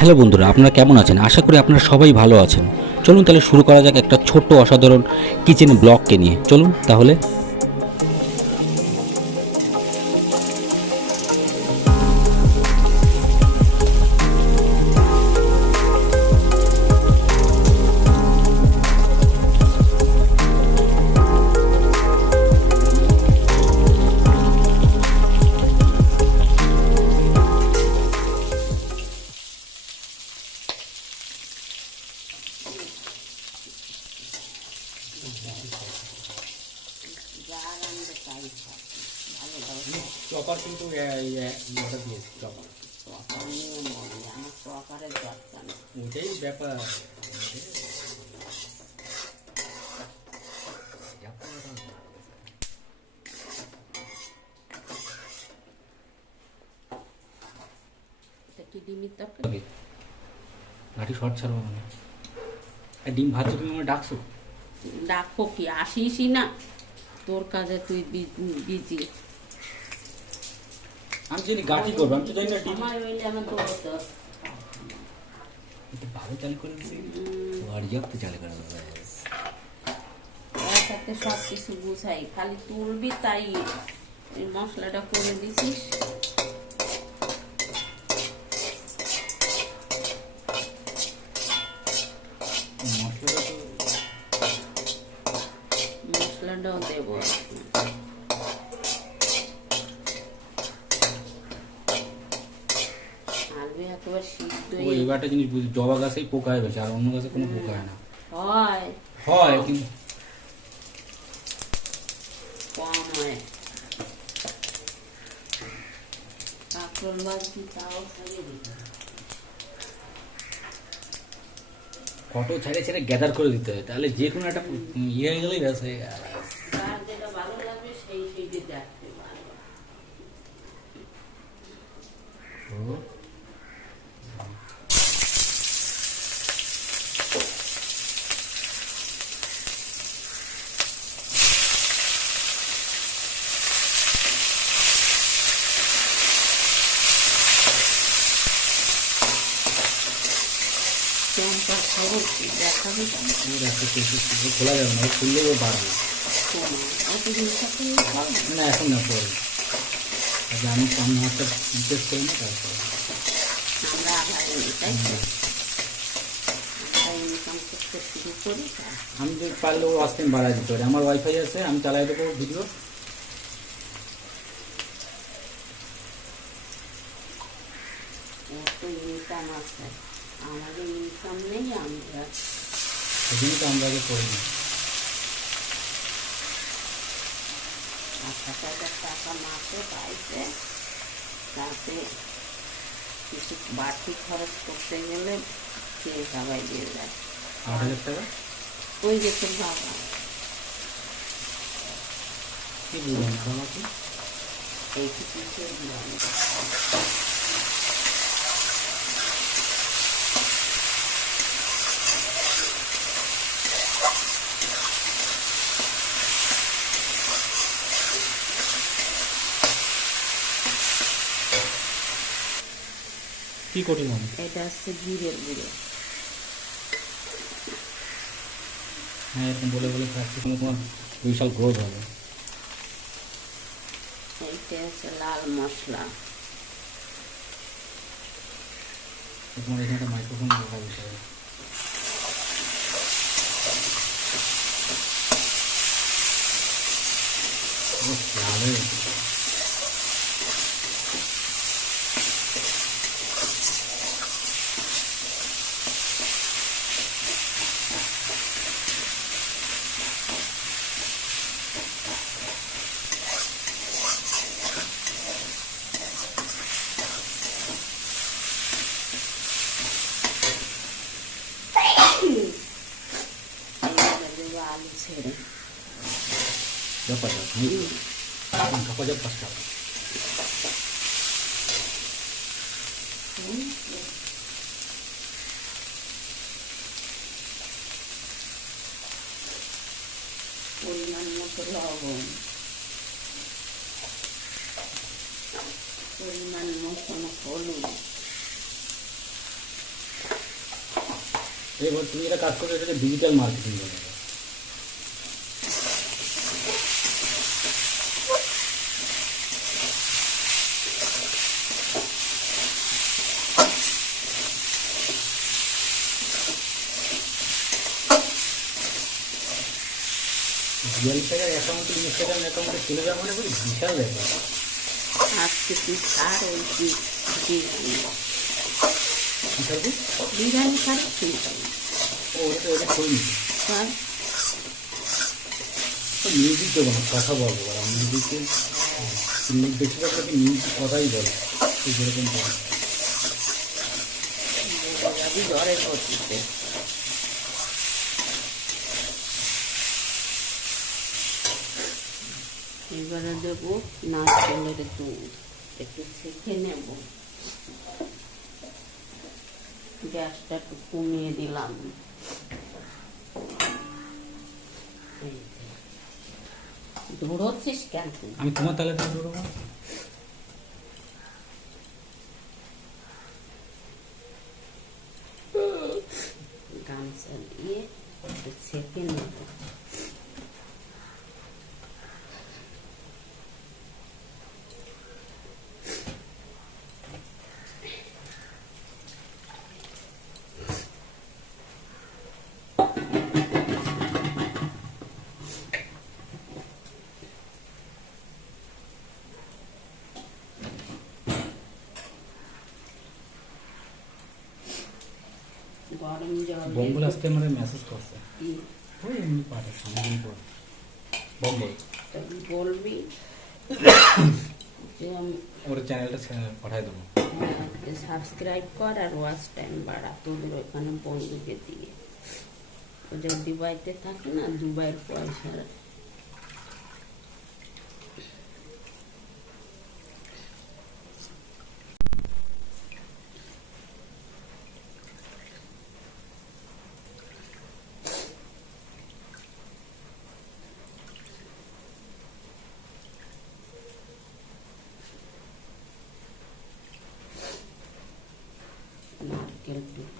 Hello বন্ধুরা, আপনারা কেমন আছেন? আশা করি আপনারা সবাই ভালো আছেন। চলুন তাহলে শুরু করা যাক একটা ছোট্ট অসাধারণ কিচেন ব্লগকে নিয়ে। চলুন তাহলে। চপার কিন্তু ইয়েটা দিয়েছি, চপার আমার চপারের দরকার নেই। ওটাই ব্যাপার। এটা কি ডিমের তরকারি? ঘাটি শর্ট ছাড়বো মানে ডিম ভাজছো, তুমি আমার ডাকছো? ডাকো কি, আসিসই না, তোর কাজে তুই বিজি। আমি জানি গাঠি করবো, আমি তো জানি না ডিম। সময় হইলে আমার দৌড়তে ভালো চালু করে দিচ্ছি, তো চালু করে দেবো। একসাথে সব কিছু বুঝাই, খালি তুলবি তাই এই মশলাটা করে দিছিস। মশলাটাও দেবো। আলু একেবারে সিদ্ধ এবার একটা জিনিস বুঝি, জবা গাছেই পোকা হয় বেশি, আর অন্য গাছে কোনো পোকা হয় না। হয় হয় কিন্তু কম হয়। কাঁকরোল বাজবি তাও খালি দিতে ফটো ছেড়ে ছেড়ে গ্যাদার করে দিতে হয়, তাহলে যে কোনো একটা ইয়ে হয়ে গেলেই ব্যাস হয়ে গেল। যার যেটা ভালো লাগবে সেই সেইটি দেখতে পারবে। চম্পার খবর কি দেখাবে? খোলা যাবে না, খুললে ও বাড়বে অতদিন সাথে না, এখন না, পরে আমি সামনে হাতটা টেস্ট করি না, তারপরে আমরা আবার এটাই আমরা ইনকাম করতে শুরু করি। আমি যে পারলে ও আসতে বাড়াই দিতে পারি। আমার ওয়াইফাই আছে, আমি চালাই দেবো ভিডিও। ওর তো ইনকাম আছে, আমাদের ইনকাম নেই। আমরা সেদিন তো আমরা আগে করিনি। 50,000 টাকা মাসে পাইছে, তাতে কিছু বাড়তি খরচ করতে গেলে সে সবাই দিয়ে যায়। 8,000 টাকা ওই যে তোর বাবা কি বুঝলাম না আমাকে। এই কিছু দিলাম। কি কঠিন হবে? এটা হচ্ছে জিরের গুঁড়ো। হ্যাঁ, এরকম বলে বলে থাকছি, কোনো তোমার বিশাল গ্রোথ হবে। এইটা হচ্ছে লাল মশলা। তোমার এখানে একটা মাইক্রোফোন রাখা বিষয়। লাল হয়ে গেছে। আলু ছেড়ে ঢাকা যাক 5 টাকা। পরিমাণ মতো লবণ, পরিমাণ মতো হলুদ, এবার তুমি এটা কাজ করবে, এটাকে ডিজিটাল মার্কেটিং বলে। রিয়েল টাকার অ্যাকাউন্টে ইনস্টাগ্রাম অ্যাকাউন্টে চলে যাওয়া মানে বিশাল ব্যাপার। আজকে তুই ছাড় ওই কি থাকবে বিরিয়ানি ছাড় তুই ও ওটা করিনি। ছাড় মিউজিক দেবো না, কথা বলবো। আর মিউজিকে বেশিরভাগ লোকে মিউজিক কথাই বলে, যেরকম বলে যাবি জ্বরে পড়ছিতে। এবারে দেবো নারকেলের দুধ, একটু ছেঁকে নেব। গ্যাসটা একটু কমিয়ে দিলাম। দৌড়চ্ছিস কেন তুই? আমি তোমার তালে দৌড়বো। গামছা দিয়ে একটু ছেঁকে নেব। গরম জল বম্বল আজকে আমার মেসেজ করছে, ওই এমনি পারে সামনে পর বম্বল বলবি যে ওর চ্যানেলটা পাঠাই দেবো। সাবস্ক্রাইব কর আর ওয়াচ টাইম বাড়া তোদের ওখানে বন্ধুকে দিয়ে। ও যে দুবাইতে থাকে না, দুবাইয়ের পয়সা নারকেল দুধ।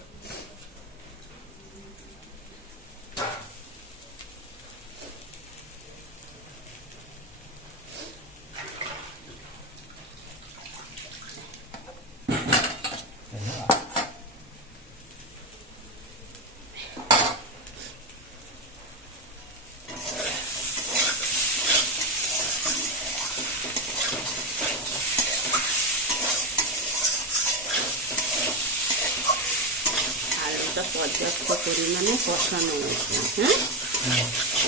আলুটা পর্যাপ্ত পরিমাণে কষানো হয়েছে। হ্যাঁ,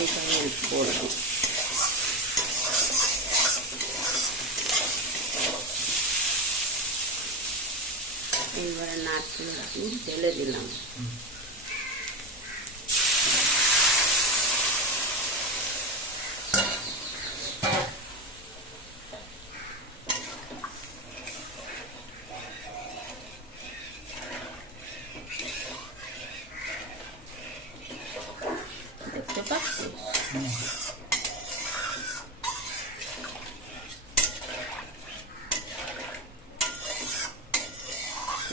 এটা হেল্প করবো। এইবারে নারকেলের দুধ ঢেলে দিলাম। দেখতে পাচ্ছিস?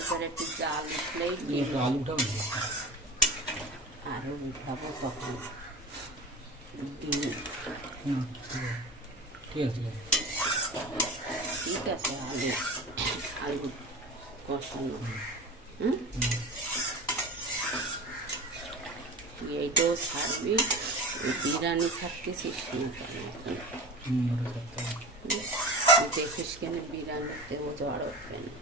এবারে একটু জাল উঠলেই আলুটা আরো উঠাবো তখন ডিম। ঠিক আছে ঠিক আছে, আলু কষানো। এইটাও ছাড়বি। বিরিয়ানি ছাড়তেছিস না কেন? দেখিস কেন বিরিয়ানিতেও জ্বর উঠবে না।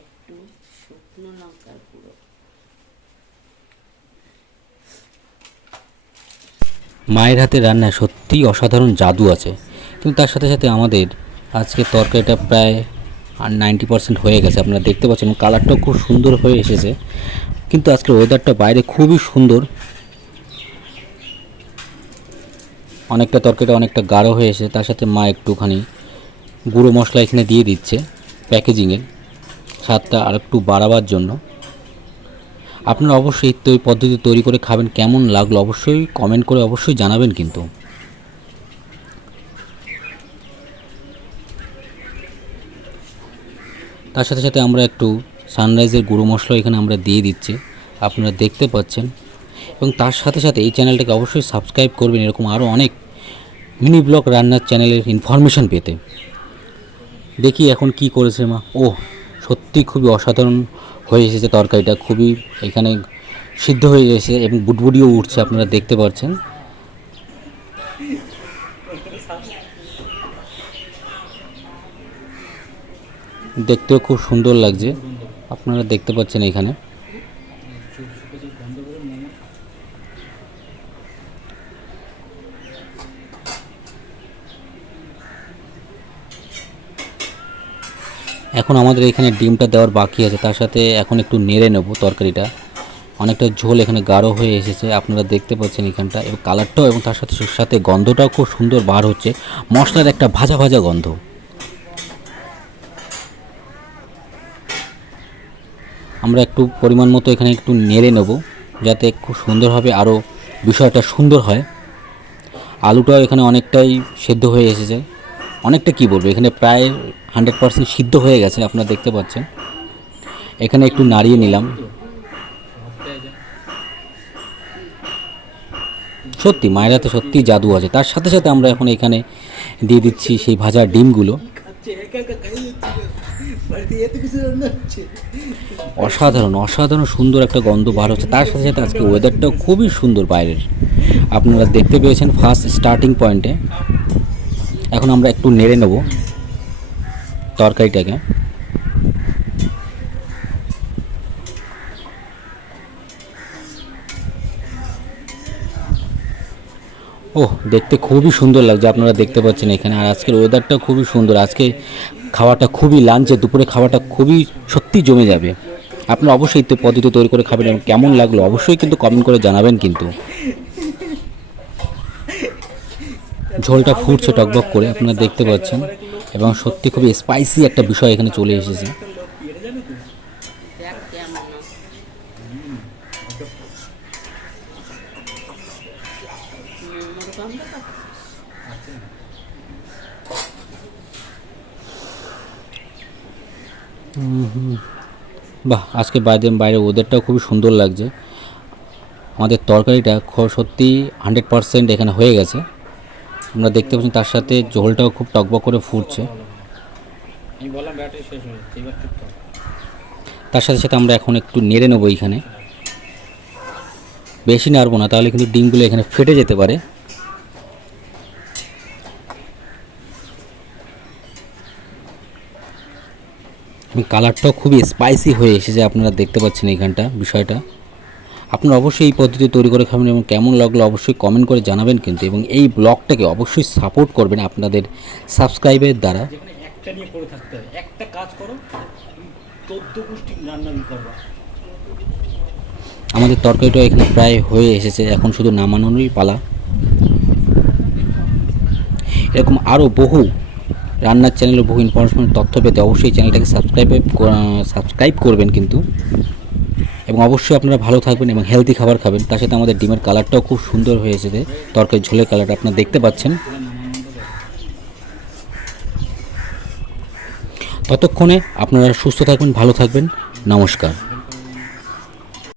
একটু শুকনো লঙ্কার গুঁড়ো। মায়ের হাতে রান্নায় সত্যিই অসাধারণ জাদু আছে। কিন্তু তার সাথে সাথে আমাদের আজকে তরকারিটা প্রায় 90% হয়ে গেছে। আপনারা দেখতে পাচ্ছেন কালারটাও খুব সুন্দর হয়ে এসেছে। কিন্তু আজকের ওয়েদারটা বাইরে খুবই সুন্দর, অনেকটা তরকারিটা অনেকটা গাঢ় হয়ে এসেছে। তার সাথে মা একটুখানি গুঁড়ো মশলা এখানে দিয়ে দিচ্ছে প্যাকেজিংয়ের স্বাদটা আর একটু বাড়াবার জন্য। আপনারা অবশ্যই এই পদ্ধতি তৈরি করে খাবেন, কেমন লাগলো অবশ্যই কমেন্ট করে অবশ্যই জানাবেন কিন্তু। তার সাথে সাথে আমরা একটু সানরাইজের গুঁড়ো মশলা এখানে আমরা দিয়ে দিচ্ছি, আপনারা দেখতে পাচ্ছেন। এবং তার সাথে সাথে এই চ্যানেলটাকে অবশ্যই সাবস্ক্রাইব করবেন এরকম আরও অনেক মিনি ব্লগ রান্নার চ্যানেলের ইনফরমেশান পেতে। দেখি এখন কি করেছে মা। ও সত্যি খুবই অসাধারণ হয়ে এসেছে তরকারিটা, খুবই এখানে সিদ্ধ হয়ে এসেছে এবং বুটবুটিও উঠছে, আপনারা দেখতে পাচ্ছেন। দেখতেও খুব সুন্দর লাগছে, আপনারা দেখতে পাচ্ছেন এখানে। এখন আমাদের এখানে ডিমটা দেওয়ার বাকি আছে, তার সাথে এখন একটু নেড়ে নেব তরকারিটা। অনেকটা ঝোল এখানে গাঢ় হয়ে এসেছে, আপনারা দেখতে পাচ্ছেন এখানটা। এবং কালারটাও এবং তার সাথে সাথে গন্ধটাও খুব সুন্দর বার হচ্ছে, মশলার একটা ভাজা ভাজা গন্ধ। আমরা একটু পরিমাণ মতো এখানে একটু নেড়ে নেব, যাতে খুব সুন্দরভাবে আরও বিষয়টা সুন্দর হয়। আলুটাও এখানে অনেকটাই সেদ্ধ হয়ে এসেছে, অনেকটা কি বলবো, এখানে প্রায় 100% সিদ্ধ হয়ে গেছে, আপনারা দেখতে পাচ্ছেন। এখানে একটু নাড়িয়ে নিলাম। সত্যি মায়ের হাতে সত্যি জাদু আছে। তার সাথে সাথে আমরা এখন এখানে দিয়ে দিচ্ছি সেই ভাজা ডিমগুলো। অসাধারণ অসাধারণ সুন্দর একটা গন্ধ বার হচ্ছে। তার সাথে সাথে আজকে ওয়েদারটাও খুবই সুন্দর বাইরের, আপনারা দেখতে পেয়েছেন ফার্স্ট স্টার্টিং পয়েন্টে। এখন আমরা একটু নেড়ে নেব তরকারিটাকে। ওহ দেখতে খুবই সুন্দর লাগছে, আপনারা দেখতে পাচ্ছেন এখানে। আর আজকের ওয়েদারটা খুবই সুন্দর, আজকে খাওয়াটা খুবই, লাঞ্চে দুপুরে খাওয়াটা খুবই সত্যি জমে যাবে। আপনারা অবশ্যই এই পদ্ধতি তৈরি করে খাবেন এবং কেমন লাগলো অবশ্যই কিন্তু কমেন্ট করে জানাবেন কিন্তু। ঝোলটা ফুটছে টকবক করে, আপনারা দেখতে পাচ্ছেন। এবং সত্যি খুবই স্পাইসি একটা বিষয় এখানে চলে এসেছে। বাহ, আজকে বাইরে ওয়েদারটাও খুবই সুন্দর লাগছে। আমাদের তরকারিটা সত্যি 100% এখানে হয়ে গেছে, আপনারা দেখতে পাচ্ছেন। তার সাথে ঝোলটাও খুব টকবক করে ফুটছে। তার সাথে সাথে আমরা এখন একটু নেড়ে নেবো এইখানে, বেশি নাড়বো না, তাহলে কিন্তু ডিমগুলো এখানে ফেটে যেতে পারে। কালারটাও খুবই স্পাইসি হয়ে এসেছে, আপনারা দেখতে পাচ্ছেন এইখানটা বিষয়টা। আপনারা অবশ্যই এই পদ্ধতি তৈরি করে খাবেন এবং কেমন লাগলো অবশ্যই কমেন্ট করে জানাবেন কিন্তু। এবং এই ব্লগটাকে অবশ্যই সাপোর্ট করবেন আপনাদের সাবস্ক্রাইবের দ্বারা। একটা নিয়ে পড়ে থাকতে হবে, একটা কাজ করো, 14 গোষ্ঠী রান্না করবা। আমাদের তরকারিটা এখানে প্রায় হয়ে এসেছে, এখন শুধু নামানোরই পালা। এরকম আরও বহু রান্নার চ্যানেলে বহু ইনফরমেশন তথ্য পেতে অবশ্যই চ্যানেলটাকে সাবস্ক্রাইব করবেন কিন্তু। এবং অবশ্যই আপনারা ভালো থাকবেন এবং হেলদি খাবার খাবেন। তার সাথে আমাদের ডিমের কালারটাও খুব সুন্দর হয়ে এসেছে, তরকারির ঝোলের কালারটা আপনারা দেখতে পাচ্ছেন। ততক্ষণে আপনারা সুস্থ থাকবেন, ভালো থাকবেন। নমস্কার।